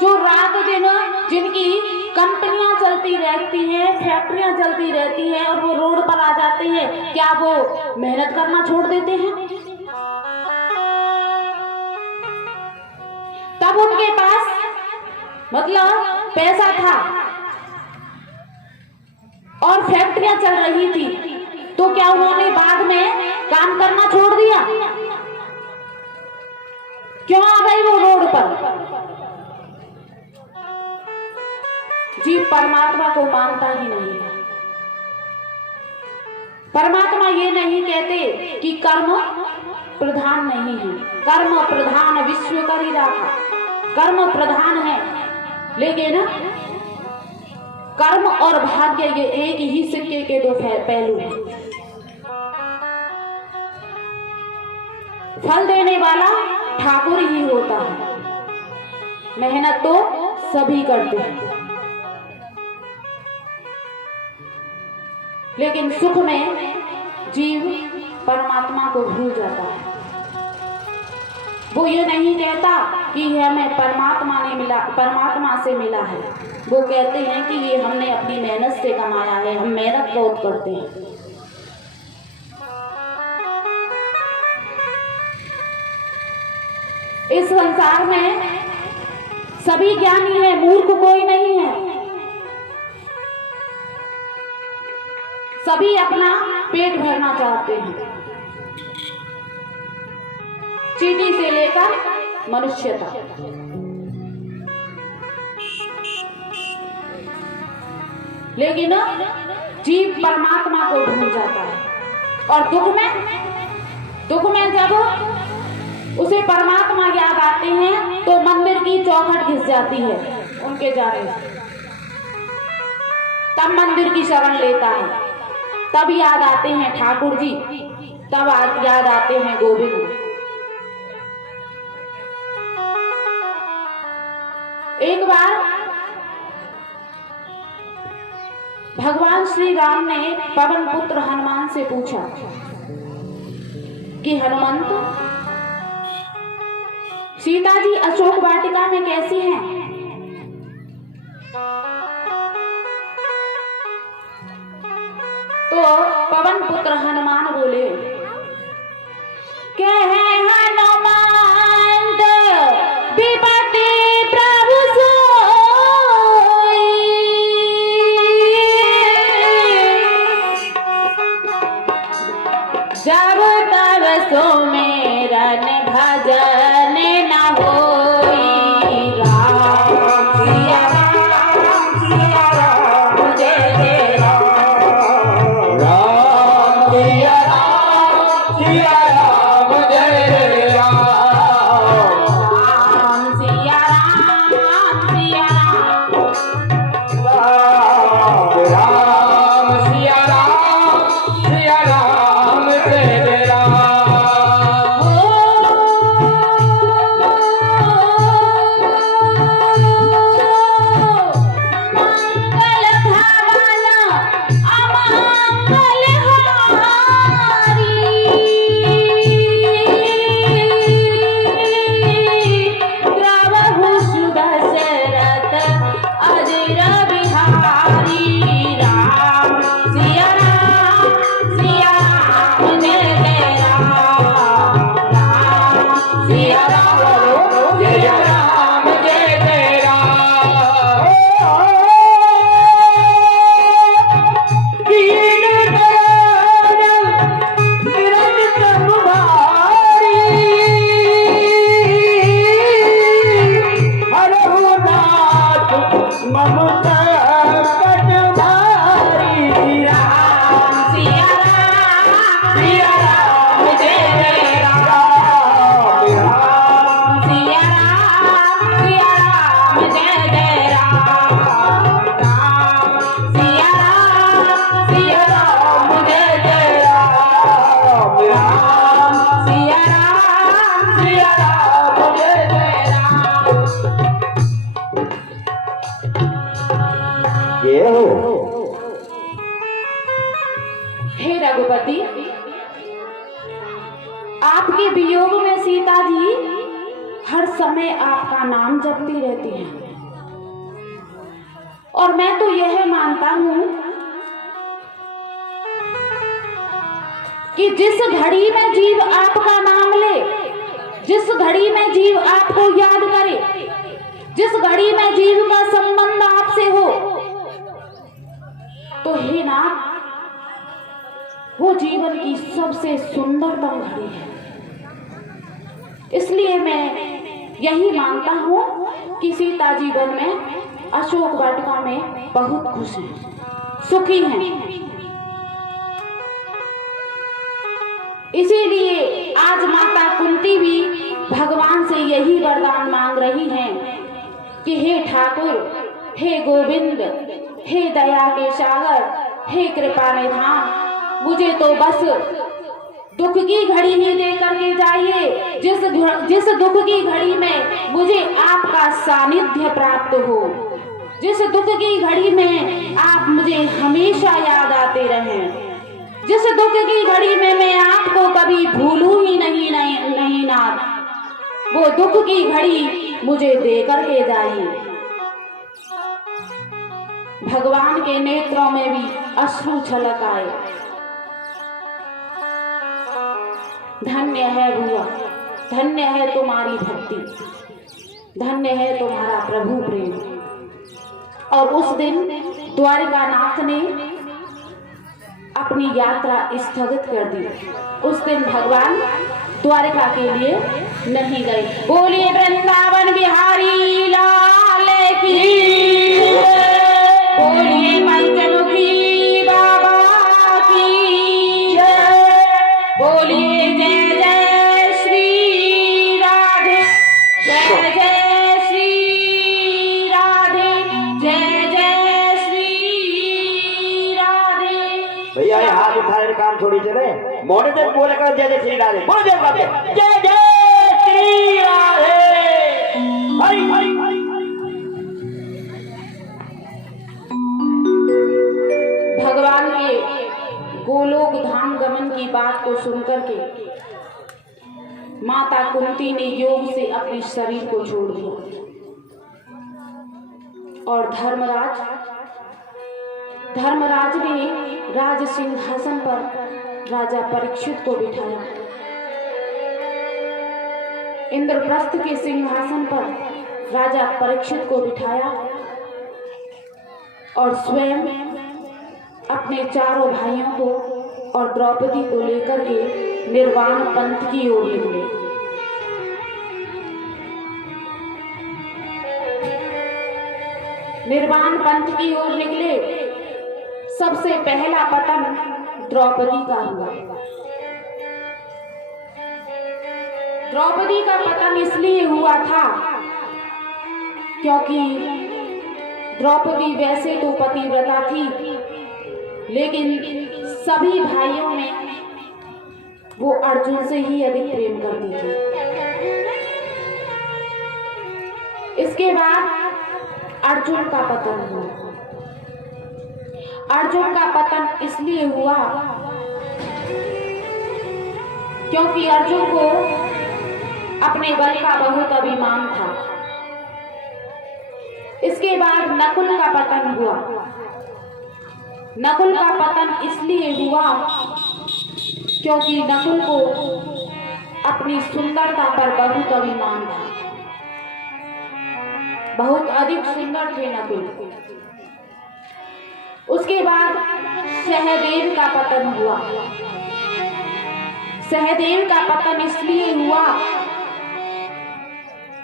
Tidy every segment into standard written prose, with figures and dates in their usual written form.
जो रात दिन जिनकी कंपनियां चलती रहती हैं, फैक्ट्रियां चलती रहती हैं और वो रोड पर आ जाते हैं, क्या वो मेहनत करना छोड़ देते हैं? तब उनके पास मतलब पैसा था और फैक्ट्रियां चल रही थी, तो क्या उन्होंने बाद में काम करना छोड़ दिया? क्यों आ गई वो रोड पर? जीव परमात्मा को मानता ही नहीं है। परमात्मा ये नहीं कहते कि कर्म प्रधान नहीं है, कर्म प्रधान विश्व करी राखा, कर्म प्रधान है, लेकिन कर्म और भाग्य ये एक ही सिक्के के दो पहलू हैं। फल देने वाला ठाकुर ही होता है, मेहनत तो सभी करते हैं, लेकिन सुख में जीव परमात्मा को भूल जाता है। वो ये नहीं कहता कि हमें परमात्मा से मिला है, वो कहते हैं कि ये हमने अपनी मेहनत से कमाया है, हम मेहनत बहुत करते हैं। इस संसार में सभी ज्ञानी है, मूर्ख कोई नहीं है। सभी अपना पेट भरना चाहते हैं, चींटी से लेकर मनुष्य तक। लेकिन जीव परमात्मा को भूल जाता है और दुख में जब उसे परमात्मा याद आते हैं तो मंदिर की चौखट घिस जाती है उनके जाने से। तब मंदिर की शरण लेता है, तब याद आते हैं ठाकुर जी, तब याद आते हैं गोविंद। एक बार भगवान श्री राम ने पवन पुत्र हनुमान से पूछा कि हनुमंत, सीता जी अशोक वाटिका में कैसी हैं? तो पवन पुत्र हनुमान बोले, क्या है हनुमान विपत्ति प्रभु सोई, जब तब सुमिरन भजन न होई। राम सिया राम सिया राम जय जय राम, राम सिया राम सिया राम जय जय राम, राम सिया राम सिया राम, राम सिया राम जय जय राम। हे रघुपति, आपके वियोग में सीता जी हर समय आपका नाम जपती रहती हैं। और मैं तो यह मानता हूं कि जिस घड़ी में जीव आपका नाम ले, जिस घड़ी में जीव आपको याद करे, जिस घड़ी में जीव का संबंध आपसे हो, तो हे नाथ, वो जीवन की सबसे सुंदरतम घड़ी है। इसलिए मैं यही मानता हूं कि सीता जीवन में अशोक वाटिका में बहुत खुश हैं, सुखी हैं। इसीलिए आज माता कुंती भी भगवान से यही वरदान मांग रही हैं कि हे ठाकुर, हे गोविंद, हे दया के सागर, हे कृपा निधान, मुझे तो बस दुख की घड़ी ही दे करके जाइए, जिस दुख की घड़ी में मुझे आपका सानिध्य प्राप्त हो, जिस दुख की घड़ी में आप मुझे हमेशा याद आते रहें, जिस दुख की घड़ी में मैं आपको कभी भूलूं ही नहीं नाथ, वो दुख की घड़ी मुझे दे करके जाइए। भगवान के नेत्रों में भी अश्रु छलक आए। धन्य है बुआ, धन्य है तुम्हारी भक्ति, धन्य है तुम्हारा प्रभु प्रेम। और उस दिन द्वारिकानाथ ने अपनी यात्रा स्थगित कर दी। उस दिन भगवान द्वारिका के लिए नहीं गए। बोलिए वृंदावन बिहारी लाल की, बोलिए पंचमुखी बाबा की जय, बोलिए जय जय श्री राधे, जय जय श्री राधे, जय जय श्री राधे। भैया ये हाथ उठाने काम छोड़ी चले, मोड़े तक बोले कर जय जय श्री राधे, बोलो जय राधे, जय जय श्री राधे। हरि हरि हरि भगवान के गोलोक धाम गमन की बात को सुनकर के माता कुंती ने योग से अपने शरीर को छोड़ दिया और धर्मराज ने राज सिंहासन पर राजा परीक्षित को बिठाया। इंद्रप्रस्थ के सिंहासन पर राजा परीक्षित को बिठाया और स्वयं अपने चारों भाइयों को और द्रौपदी को लेकर के निर्वाण पंथ की ओर निकले। निर्वाण पंथ की ओर निकले। सबसे पहला पतन द्रौपदी का हुआ। द्रौपदी का पतन इसलिए हुआ था क्योंकि द्रौपदी वैसे तो पतिव्रता थी, लेकिन सभी भाइयों में वो अर्जुन से ही अधिक प्रेम करती थी। इसके बाद अर्जुन का पतन हुआ। अर्जुन का पतन इसलिए हुआ क्योंकि अर्जुन को अपने बल का बहुत अभिमान था। इसके बाद नकुल का पतन हुआ। नकुल का पतन इसलिए हुआ क्योंकि नकुल को अपनी सुंदरता पर बहुत अभिमान था। बहुत अधिक सुंदर थे नकुल। उसके बाद सहदेव का पतन हुआ। सहदेव का पतन इसलिए हुआ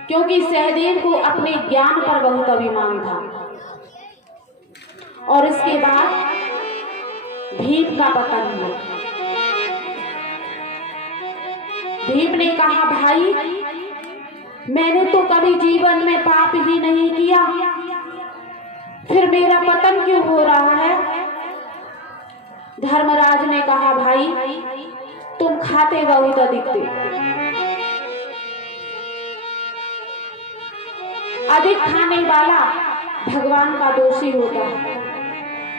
क्योंकि सहदेव को अपने ज्ञान पर बहुत अभिमान था। और इसके बाद भीम का पतन हुआ। भीम ने कहा, भाई मैंने तो कभी जीवन में पाप ही नहीं किया, फिर मेरा पतन क्यों हो रहा है? धर्मराज ने कहा, भाई तुम खाते बहुत अधिक थे। अधिक खाने वाला भगवान का दोषी होता है,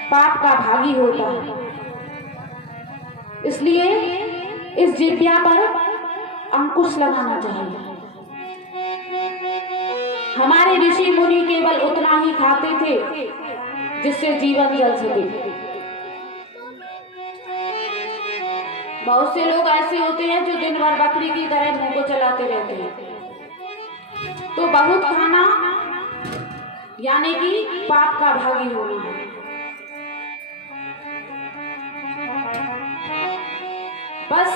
पाप का भागी होता है। इसलिए इस जिज्ञा पर अंकुश लगाना चाहिए। हमारे ऋषि मुनि केवल उतना ही खाते थे जिससे जीवन जल सके। बहुत से लोग ऐसे होते हैं जो दिन भर बकरी की तरह मुंह को चलाते रहते हैं। तो बहुत खाना यानी कि पाप का भागी होना है। बस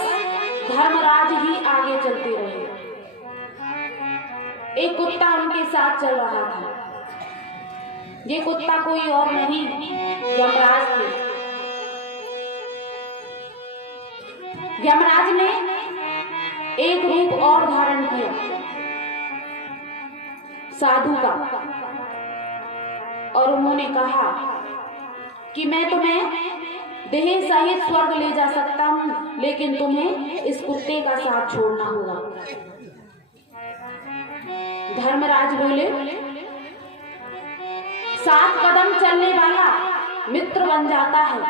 धर्मराज ही आगे चलते रहे। एक कुत्ता उनके साथ चल रहा था। ये कुत्ता कोई और नहीं, यमराज थे। यमराज ने एक रूप और धारण किया, साधु का, और उन्होंने कहा कि मैं तुम्हें देह सहित स्वर्ग ले जा सकता हूं, लेकिन तुम्हें इस कुत्ते का साथ छोड़ना होगा। धर्मराज बोले, 7 कदम चलने वाला मित्र बन जाता है,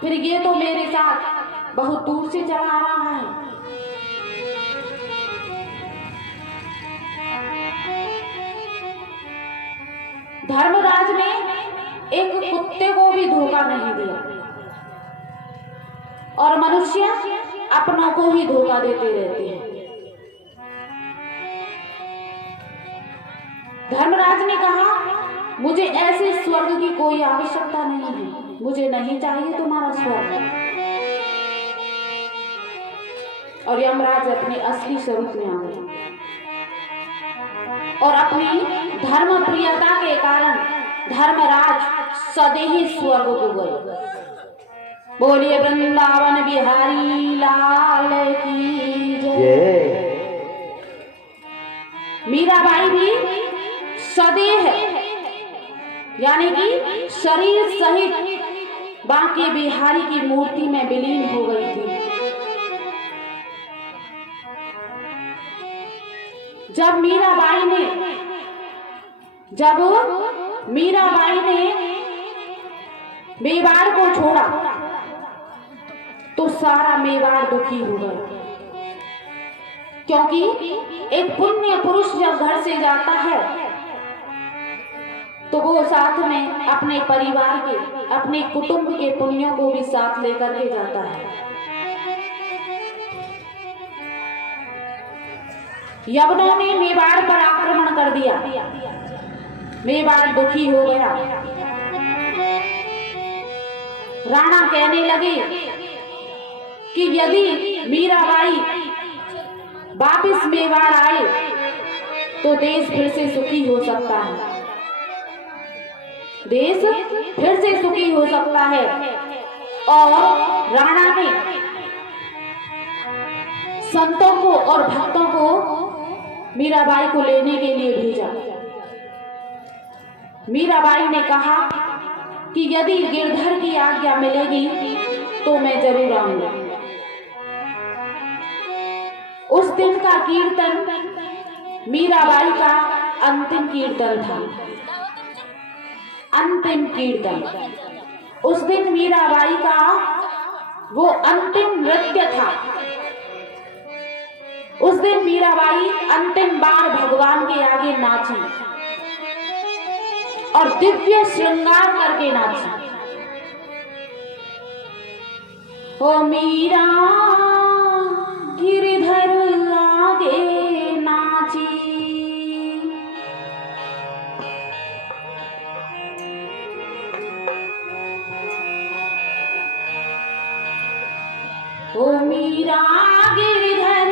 फिर ये तो मेरे साथ बहुत दूर से चला आ रहा है। धर्मराज ने एक कुत्ते को भी धोखा नहीं दिया, और मनुष्य अपनों को ही धोखा देते रहते हैं। धर्मराज ने कहा, मुझे ऐसे स्वर्ग की कोई आवश्यकता नहीं है, मुझे नहीं चाहिए तुम्हारा स्वर्ग। और यमराज अपने असली स्वरूप में आ गए, और अपनी धर्म प्रियता के कारण धर्मराज सदैव स्वर्ग को गए। बोलिए वृंदावन बिहारी लाल की जय। मीराबाई भी सदैव यानी कि शरीर सहित बांके बिहारी की मूर्ति में विलीन हो गई थी। जब मीराबाई ने मेवाड़ को छोड़ा तो सारा मेवाड़ दुखी हो गया, क्योंकि एक पुण्य पुरुष जब घर से जाता है तो वो साथ में अपने परिवार के, अपने कुटुंब के पुण्यों को भी साथ लेकर के जाता है। यवनों ने मेवाड़ पर आक्रमण कर दिया, मेवाड़ दुखी हो गया। राणा कहने लगे कि यदि मीराबाई वापिस मेवाड़ आए तो देश फिर से सुखी हो सकता है, देश फिर से सुखी हो सकता है। और राणा ने संतों को और भक्तों को मीराबाई को लेने के लिए भेजा। मीराबाई ने कहा कि यदि गिरधर की आज्ञा मिलेगी तो मैं जरूर आऊंगा। उस दिन का कीर्तन मीराबाई का अंतिम कीर्तन था, अंतिम कीर्तन। उस दिन मीराबाई का वो अंतिम नृत्य था। उस दिन मीराबाई अंतिम बार भगवान के आगे नाची और दिव्य श्रृंगार करके नाची। ओ मीरा गिरधर आगे नाची, ओ मीरा गिरधर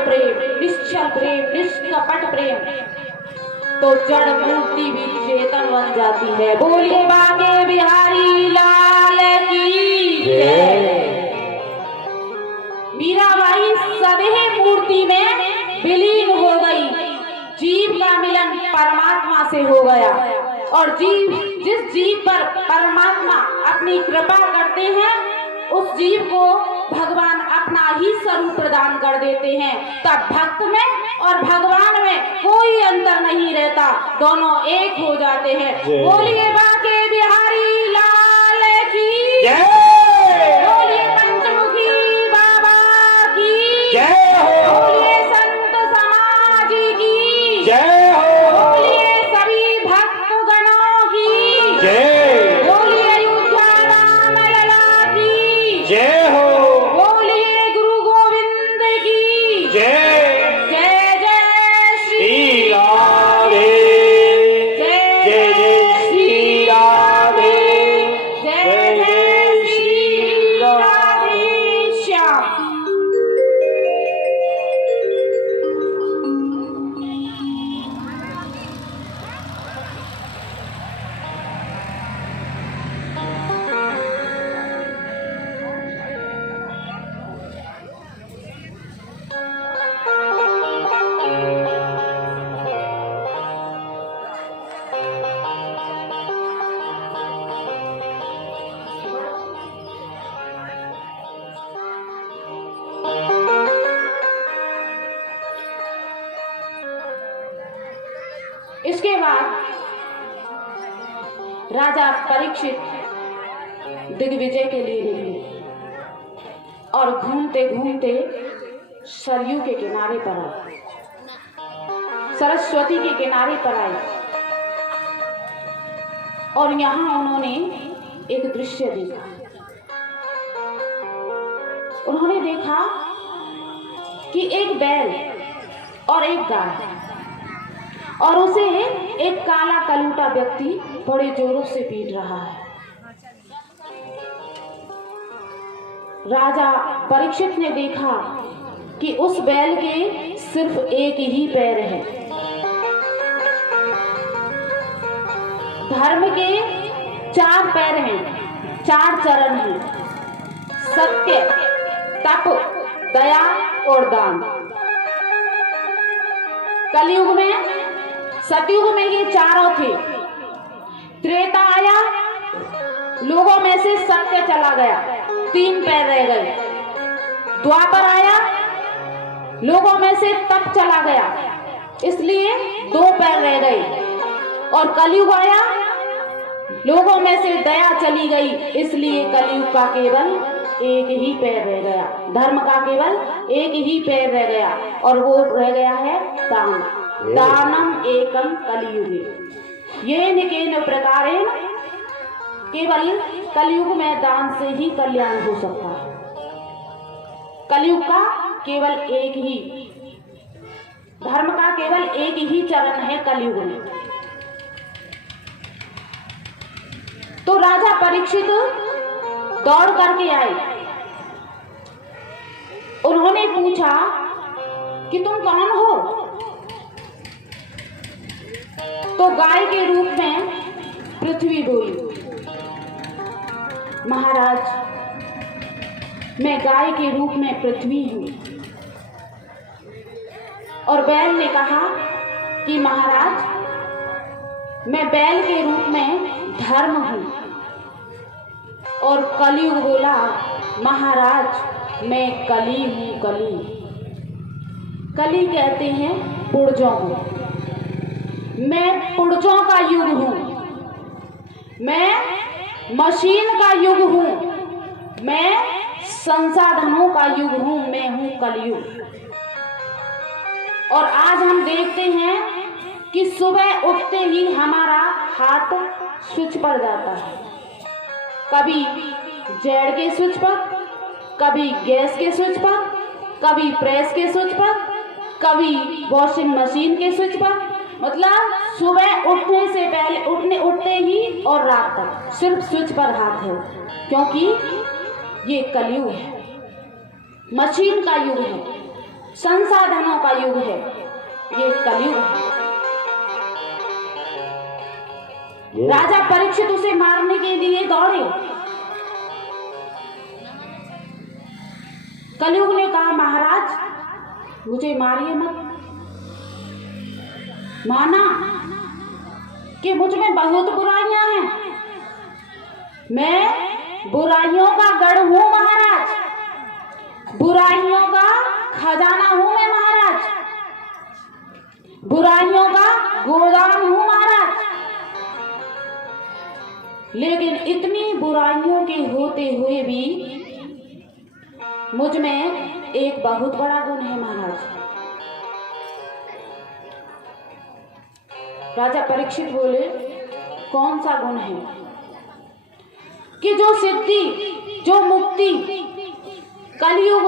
प्रेम, निश्चल प्रेम, निष्कपट प्रेम, तो जड़ मूर्ति भी चेतन बन जाती है। बोलिए बांके बिहारी लाल की जय। मीराबाई सदैव मूर्ति में विलीन हो गई, जीव का मिलन परमात्मा से हो गया, और जिस जीव पर परमात्मा अपनी कृपा करते हैं उस जीव को भगवान अपना ही स्वरूप प्रदान कर देते हैं। तब भक्त में और भगवान में कोई अंतर नहीं रहता, दोनों एक हो जाते हैं। बोलिए बांके बिहारी लाल की जय, बोलिए पंचमुखी बाबा की जय, बोलिए संत समाज की जय, बोलिए सभी भक्त गणों की जय, बोलिए अयोध्या राम लला की जय हो, बोलिए गुरु गोविंद की जय। जय जय श्री राधे, जय जय श्री राधे, जय जय श्री राधे श्याम। इसके बाद राजा परीक्षित दिग्विजय के लिए निकले और घूमते घूमते सरयू के किनारे पर आए, सरस्वती के किनारे पर आए, और यहाँ उन्होंने एक दृश्य देखा। उन्होंने देखा कि एक बैल और एक गाय, और उसे एक काला कलूटा व्यक्ति बड़े जोरों से पीट रहा है। राजा परीक्षित ने देखा कि उस बैल के सिर्फ एक ही पैर है। धर्म के 4 पैर हैं, 4 चरण हैं, सत्य, तप, दया और दान। कलयुग में, सतयुग में ये चारों थे। त्रेता आया, लोगों में से सत्य चला गया, 3 पैर रह गए। द्वापर आया, लोगों में से तप चला गया, इसलिए 2 पैर रह गए। और कलयुग आया, लोगों में से दया चली गई, इसलिए कलयुग का केवल एक ही पैर रह गया। धर्म का केवल एक ही पैर रह गया, और वो रह गया है दान। दानम एकम कलियुगे ये निकेन प्रकारेण, केवल कलयुग में दान से ही कल्याण हो सकता है। कलयुग का केवल एक ही, धर्म का केवल एक ही चरण है कलयुग में। तो राजा परीक्षित दौड़ करके आए, उन्होंने पूछा कि तुम कौन हो? तो गाय के रूप में पृथ्वी बोली, महाराज मैं गाय के रूप में पृथ्वी हूँ। और बैल ने कहा कि महाराज मैं बैल के रूप में धर्म हूँ। और कलयुग बोला, महाराज मैं कली हूँ। कली, कली कहते हैं पुर्जों को। मैं पुर्जों का युग हूँ, मैं मशीन का युग हूँ, मैं संसाधनों का युग हूँ, मैं हूँ कलयुग। और आज हम देखते हैं कि सुबह उठते ही हमारा हाथ स्विच पर जाता है, कभी जेड के स्विच पर, कभी गैस के स्विच पर, कभी प्रेस के स्विच पर, कभी वॉशिंग मशीन के स्विच पर। मतलब सुबह उठने से पहले, उठते ही और रात तक सिर्फ स्विच पर हाथ है, क्योंकि ये कलयुग है, मशीन का युग है। संसाधनों का युग है, ये कलयुग है। राजा परीक्षित उसे मारने के लिए दौड़े। कलयुग ने कहा, महाराज मुझे मारिए मत। माना कि मुझ में बहुत बुराइयां हैं, मैं बुराइयों का गढ़ हूं महाराज, बुराइयों का खजाना हूं मैं महाराज, बुराइयों का गोदाम हूं महाराज। लेकिन इतनी बुराइयों के होते हुए भी मुझ में एक बहुत बड़ा गुण है महाराज। राजा परीक्षित बोले, कौन सा गुण है? कि जो सिद्धि जो मुक्ति कलयुग,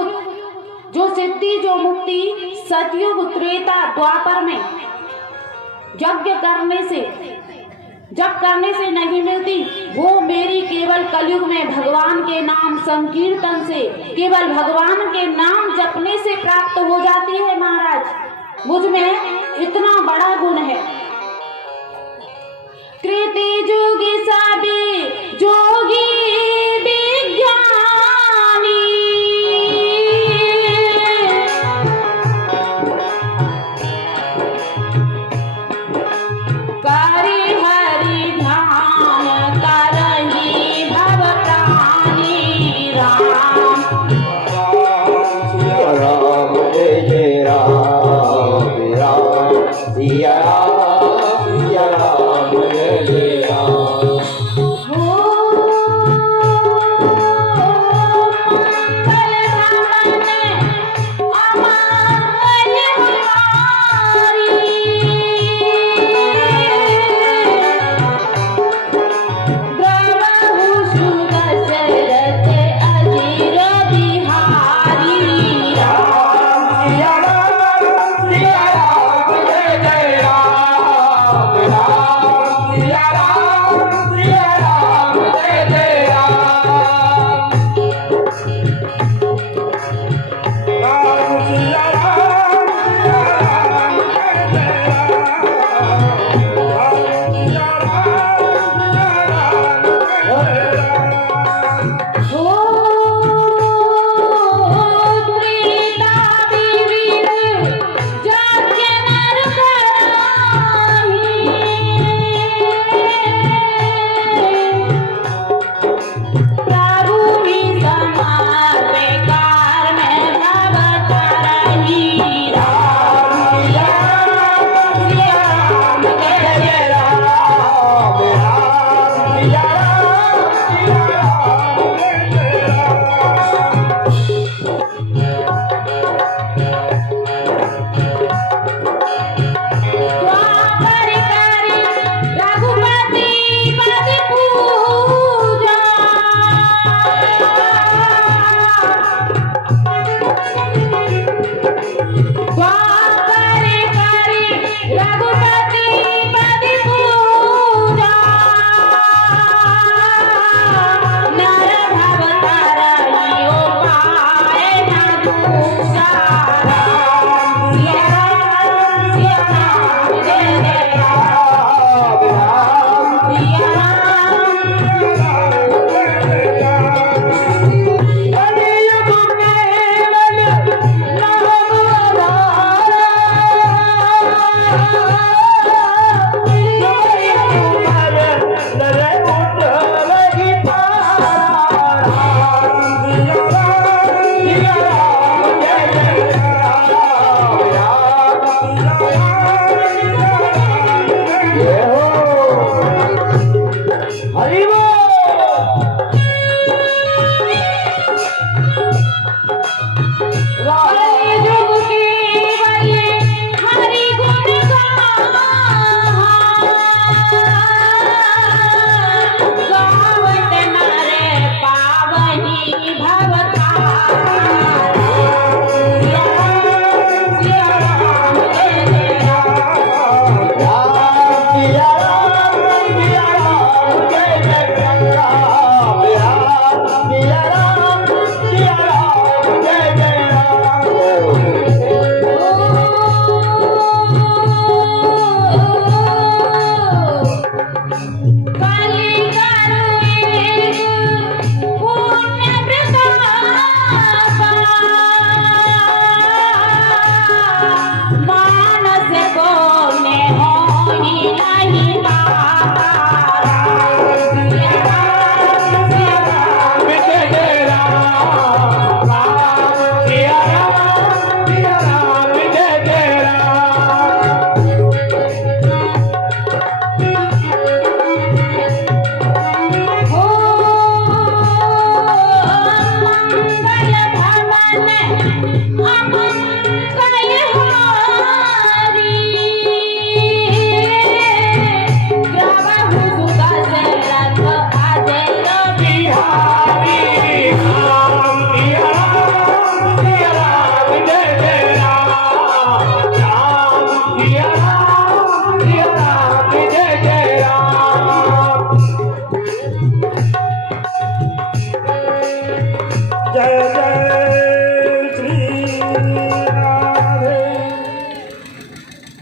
जो सिद्धि जो मुक्ति सतयुग त्रेता द्वापर में यज्ञ जप करने से नहीं मिलती, वो मेरी केवल कलयुग में भगवान के नाम संकीर्तन से, केवल भगवान के नाम जपने से प्राप्त हो जाती है महाराज। मुझ में इतना बड़ा गुण है। कृति जोगी साबे जोगी विज्ञानी, करे हरि ध्यान करहि भव प्राणी राम। सिया राम जय राम, राम सिया राम, सिया राम जय राम। सिया राम, सिया राम जय जय राम।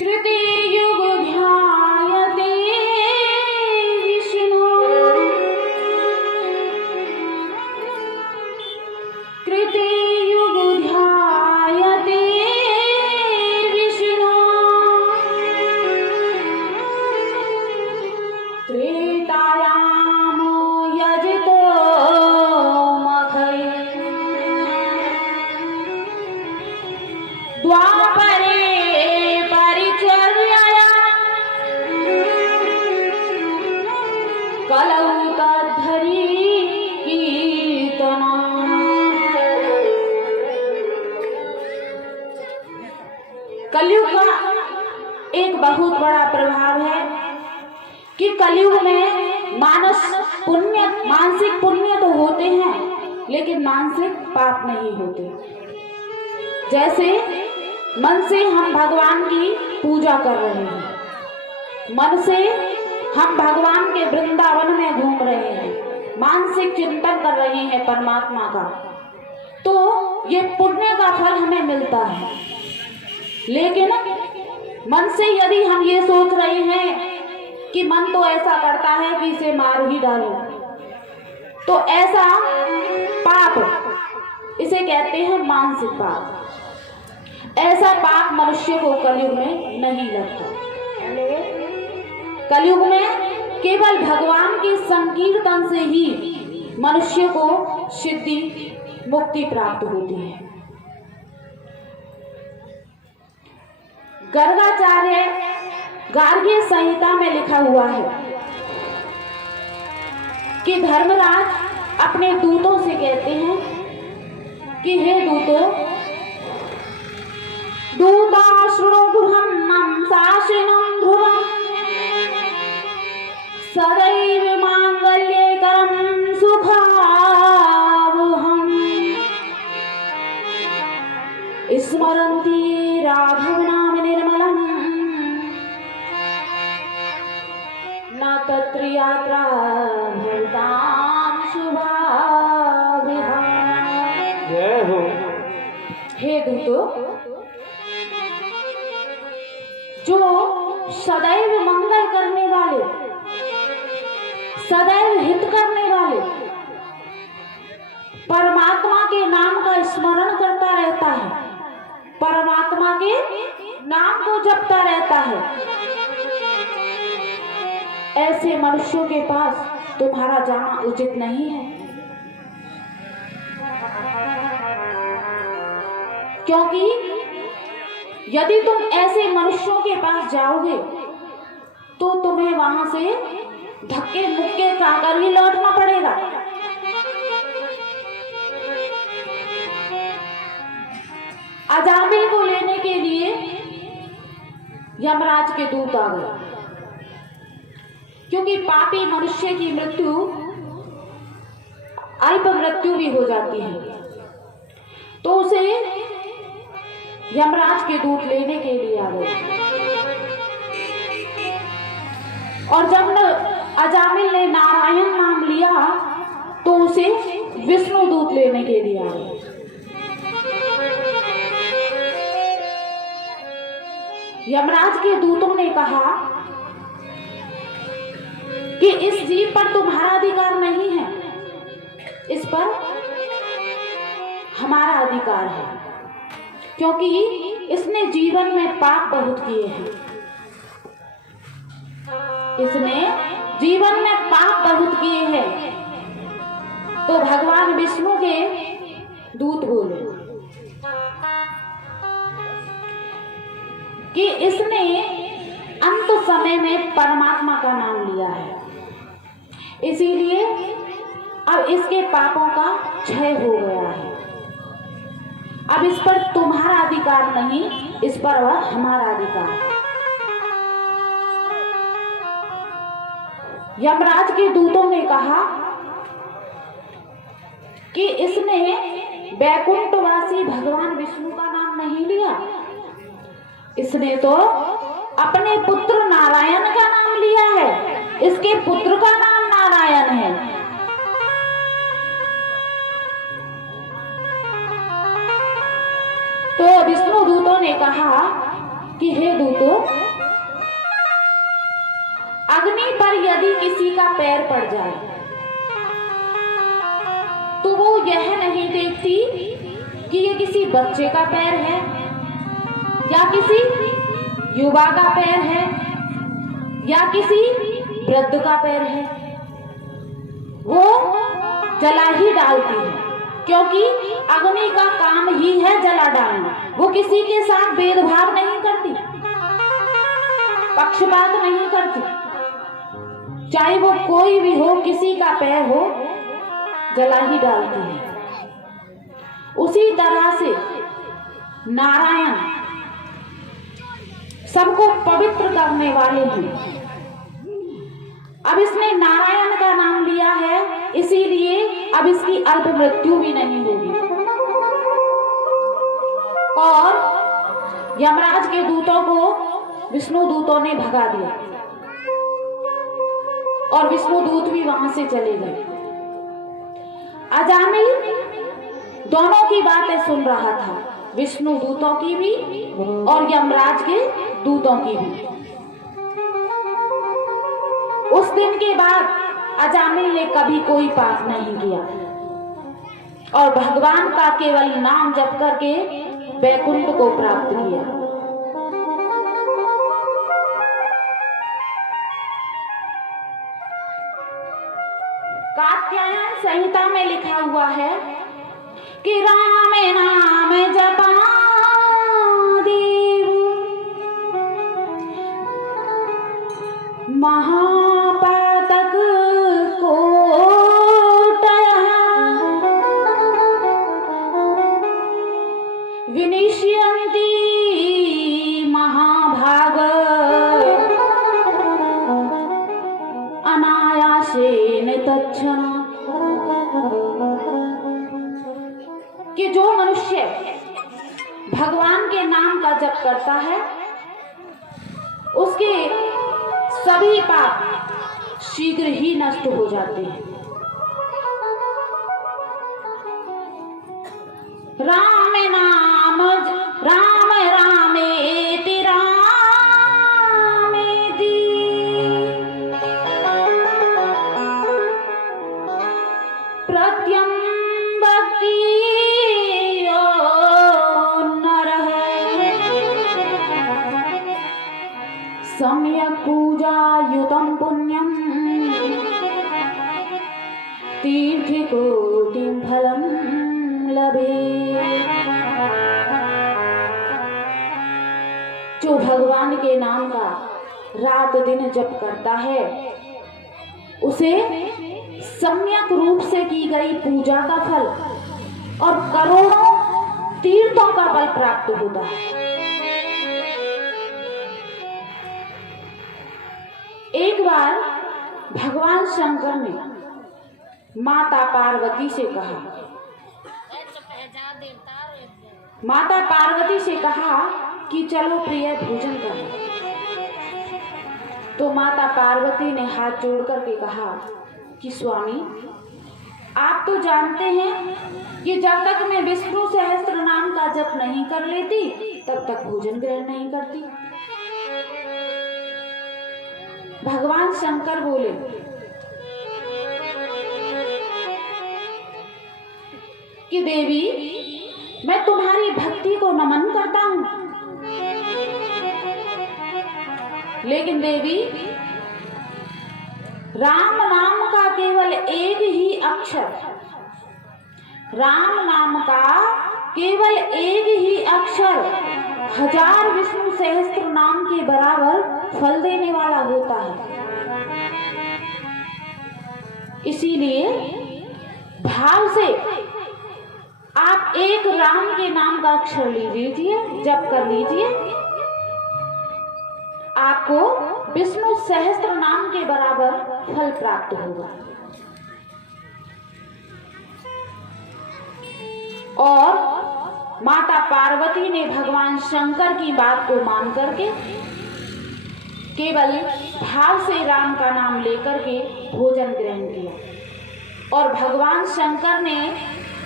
कृतियुग ध्यायते विष्णु कृतियुग ध्यायते विष्णु त्रेतायाम यजितो मखै द्वापरे परिचर्यया कलौ तद्धरी कीर्तना। कलयुग का एक बहुत बड़ा प्रभाव है कि कलयुग में मानसिक पुण्य तो होते हैं लेकिन मानसिक पाप नहीं होते। जैसे मन से हम भगवान की पूजा कर रहे हैं, मन से हम भगवान के वृंदावन में घूम रहे हैं, मानसिक चिंतन कर रहे हैं परमात्मा का, तो ये पुण्य का फल हमें मिलता है। लेकिन मन से यदि हम ये सोच रहे हैं कि मन तो ऐसा करता है कि इसे मार ही डालो, तो ऐसा पाप, इसे कहते हैं मानसिक पाप। ऐसा पाप मनुष्य को कलयुग में नहीं लगता। कलयुग में केवल भगवान के संकीर्तन से ही मनुष्य को सिद्धि मुक्ति प्राप्त होती है। गर्गाचार्य गार्ग्य संहिता में लिखा हुआ है कि धर्मराज अपने दूतों से कहते हैं कि हे दूतों, दूता शृणुगुहं शासिनं ध्रुवं सदैव मांगल्यकरं सुखावहम् स्मरन्ति राघव नाम निर्मलं न तत्र यात्रा भरतां शुभाभिहा। जय हो। हे दूतों, जो सदैव मंगल करने वाले, सदैव हित करने वाले, परमात्मा के नाम का स्मरण करता रहता है, परमात्मा के नाम को जपता रहता है, ऐसे मनुष्यों के पास तुम्हारा जाना उचित नहीं है। क्योंकि यदि तुम ऐसे मनुष्यों के पास जाओगे तो तुम्हें वहां से धक्के मुक्के खाकर ही लौटना पड़ेगा। अजामिल को लेने के लिए यमराज के दूत आ गए, क्योंकि पापी मनुष्य की मृत्यु अल्प मृत्यु भी हो जाती है, तो उसे यमराज के दूत लेने के लिए आ गए। और जब अजामिल ने नारायण नाम लिया तो उसे विष्णु दूत लेने के लिए आ गए। यमराज के दूतों ने कहा कि इस जीव पर तुम्हारा अधिकार नहीं है, इस पर हमारा अधिकार है, क्योंकि इसने जीवन में पाप बहुत किए हैं। इसने जीवन में पाप बहुत किए हैं। तो भगवान विष्णु के दूत बोले कि इसने अंत समय में परमात्मा का नाम लिया है, इसीलिए अब इसके पापों का क्षय हो गया है। अब इस पर तुम्हारा अधिकार नहीं, इस पर वह हमारा अधिकार है। यमराज के दूतों ने कहा कि इसने वैकुंठवासी भगवान विष्णु का नाम नहीं लिया, इसने तो अपने पुत्र नारायण का नाम लिया है, इसके पुत्र का नाम नारायण है। तो विष्णु दूतों ने कहा कि हे दूतों, अग्नि पर यदि किसी का पैर पड़ जाए तो वो यह नहीं देखती कि ये किसी बच्चे का पैर है या किसी युवा का पैर है या किसी वृद्ध का पैर है, वो जला ही डालती है, क्योंकि अग्नि का काम ही है जला डालना। वो किसी के साथ भेदभाव नहीं करती, पक्षपात नहीं करती, चाहे वो कोई भी हो, किसी का पैर हो, जला ही डालती है। उसी तरह से नारायण सबको पवित्र करने वाले हैं। अब इसने नारायण का नाम लिया है, इसीलिए अब इसकी अल्प मृत्यु भी नहीं होगी। और यमराज के दूतों को विष्णु दूतों ने भगा दिया और विष्णु दूत भी वहां से चले गए। अजामिल दोनों की बातें सुन रहा था, विष्णु दूतों की भी और यमराज के दूतों की भी। उस दिन के बाद अजामिल ने कभी कोई पाप नहीं किया और भगवान का केवल नाम जप करके वैकुंठ को प्राप्त किया। कात्यायन संहिता में लिखा हुआ है कि राम नाम जपा देव महापातक विनिश्यन्ति महाभाग अनायासेन तच्छणात्। कि जो मनुष्य भगवान के नाम का जप करता है उसके सभी पाप शीघ्र ही नष्ट हो जाते हैं। राम नाम राम रामेति रामेति प्रत्यंबक्ति नरः सम्यक् पूजा युतं पुण्यं तीर्थकोटिं फलं लभे। जो भगवान के नाम का रात दिन जप करता है उसे सम्यक रूप से की गई पूजा का फल और करोड़ों तीर्थों का फल प्राप्त होता है। एक बार भगवान शंकर ने माता पार्वती से कहा, माता पार्वती से कहा कि चलो प्रिय भोजन करो। तो माता पार्वती ने हाथ जोड़ करके कहा कि स्वामी, आप तो जानते हैं कि जब तक मैं विष्णु सहस्त्र नाम का जप नहीं कर लेती तब तक भोजन ग्रहण नहीं करती। भगवान शंकर बोले, कि देवी, मैं तुम्हारी भक्ति को नमन करता हूं, लेकिन देवी, राम नाम का केवल एक ही अक्षर, राम नाम का केवल एक ही अक्षर 1000 विष्णु सहस्त्र नाम के बराबर फल देने वाला होता है। इसीलिए भाव से आप एक राम के नाम का अक्षर ले लीजिए, जप कर लीजिए, आपको विष्णु सहस्त्र नाम के बराबर फल प्राप्त होगा। और माता पार्वती ने भगवान शंकर की बात को मान करके केवल भाव से राम का नाम लेकर के भोजन ग्रहण किया और भगवान शंकर ने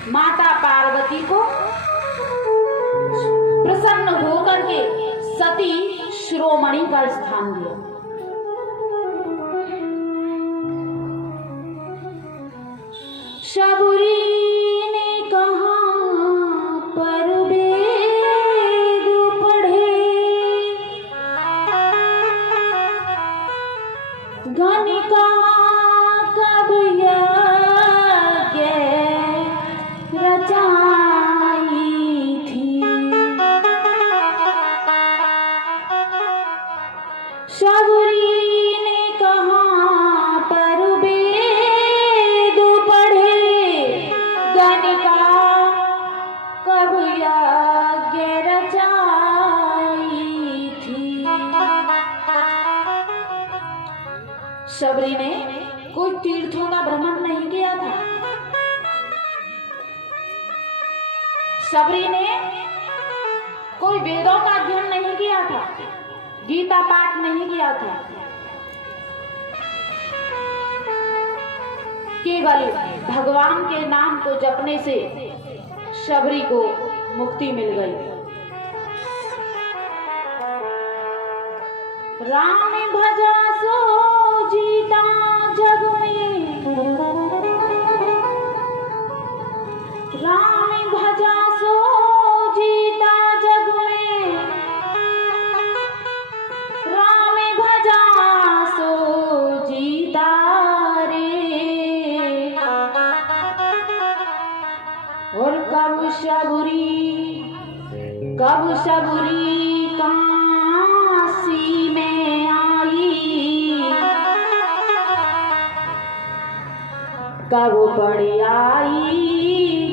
माता पार्वती को प्रसन्न होकर के सती शिरोमणि का स्थान दिया। शबरी ने कहा पर वेद पढ़े, गणिका कब यज्ञ रचाई थी। शबरी ने कहा पर वेद पढ़े, गणिका कब यज्ञ रचाई थी। शबरी ने कोई तीर्थों का भ्रमण नहीं किया था। शबरी ने कोई वेदों का अध्ययन नहीं किया था, गीता पाठ नहीं किया था। केवल भगवान के नाम को जपने से शबरी को मुक्ति मिल गई। राम भजा सो जीता जग में, राम भजा सो जीता जग में, राम भजा सो जीता रे। और कब शबरी काशी में आई, कब पढ़ी आई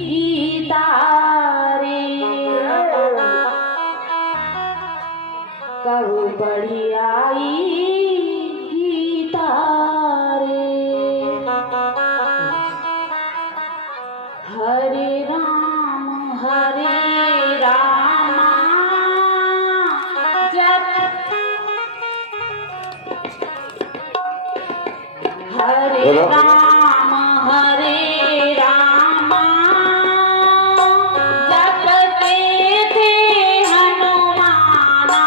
गीता रे, कब पढ़ी आई गीता रे। हरे राम जप, हरे राम जपते थे हनुमाना।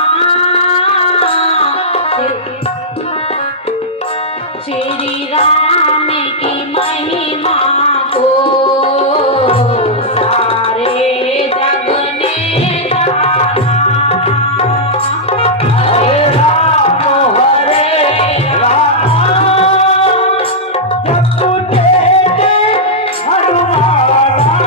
श्री राम की महिमा को सारे जग ने जाना। हरे राम जपते थे हनुमाना।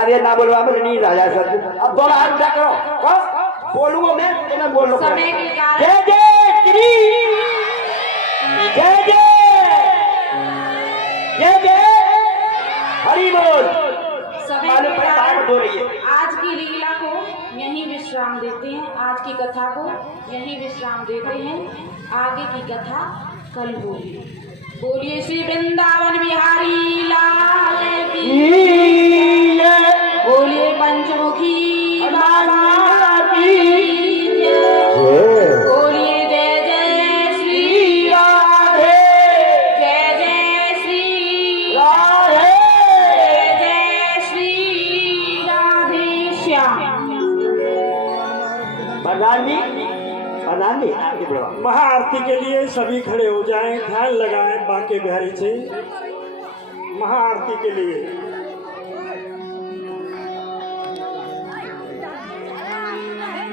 कार्य ना बोलवा में नींद आ जाए सर। अब दोनों हाथ उठा करो, बस बोलूंगा मैं तो मैं बोल रहा हूँ। समय के कारण जय जय श्री जय जय जय जय हरि बोल। समय के कारण आज की लीला को यहीं विश्राम देते हैं, आज की कथा को यहीं विश्राम देते हैं। आगे की कथा कल होगी। बोलिए श्री वृंदावन बिहारी लाल की, बोलिए पंचमुखी बाबा की जय। बोलिए जय जय श्री राधे, जय जय श्री राधे, जय जय श्री राधे श्याम। प्रधान जी आगे बढ़ो। महाआरती के लिए सभी खड़े हो जाएं, ध्यान लगाएं बांके बिहारी से महाआरती के लिए।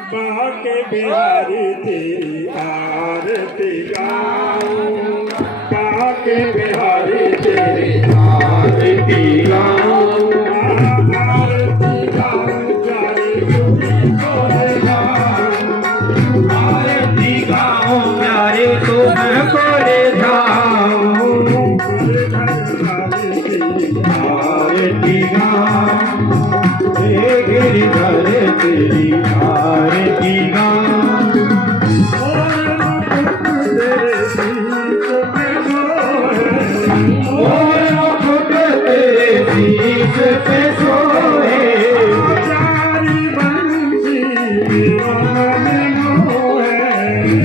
बांके बिहारी तेरी आरती गाऊं, बांके बिहारी तेरी आरती गाऊं, आरती गाऊं प्यारे तुम्हें कोरे गाऊं, आरती गाऊं प्यारे तुम्हें कोरे गाऊं, आरती गाऊं गिरधर तेरी आरती गाऊं, और मुकुट तेरे शीश पे सोए, प्यारी बंसी मेरा मन मोहे,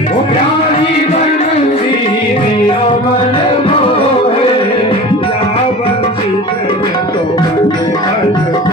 ओ प्यारी बंसी मेरा मन मोहे, या बंसी तेरे तो मन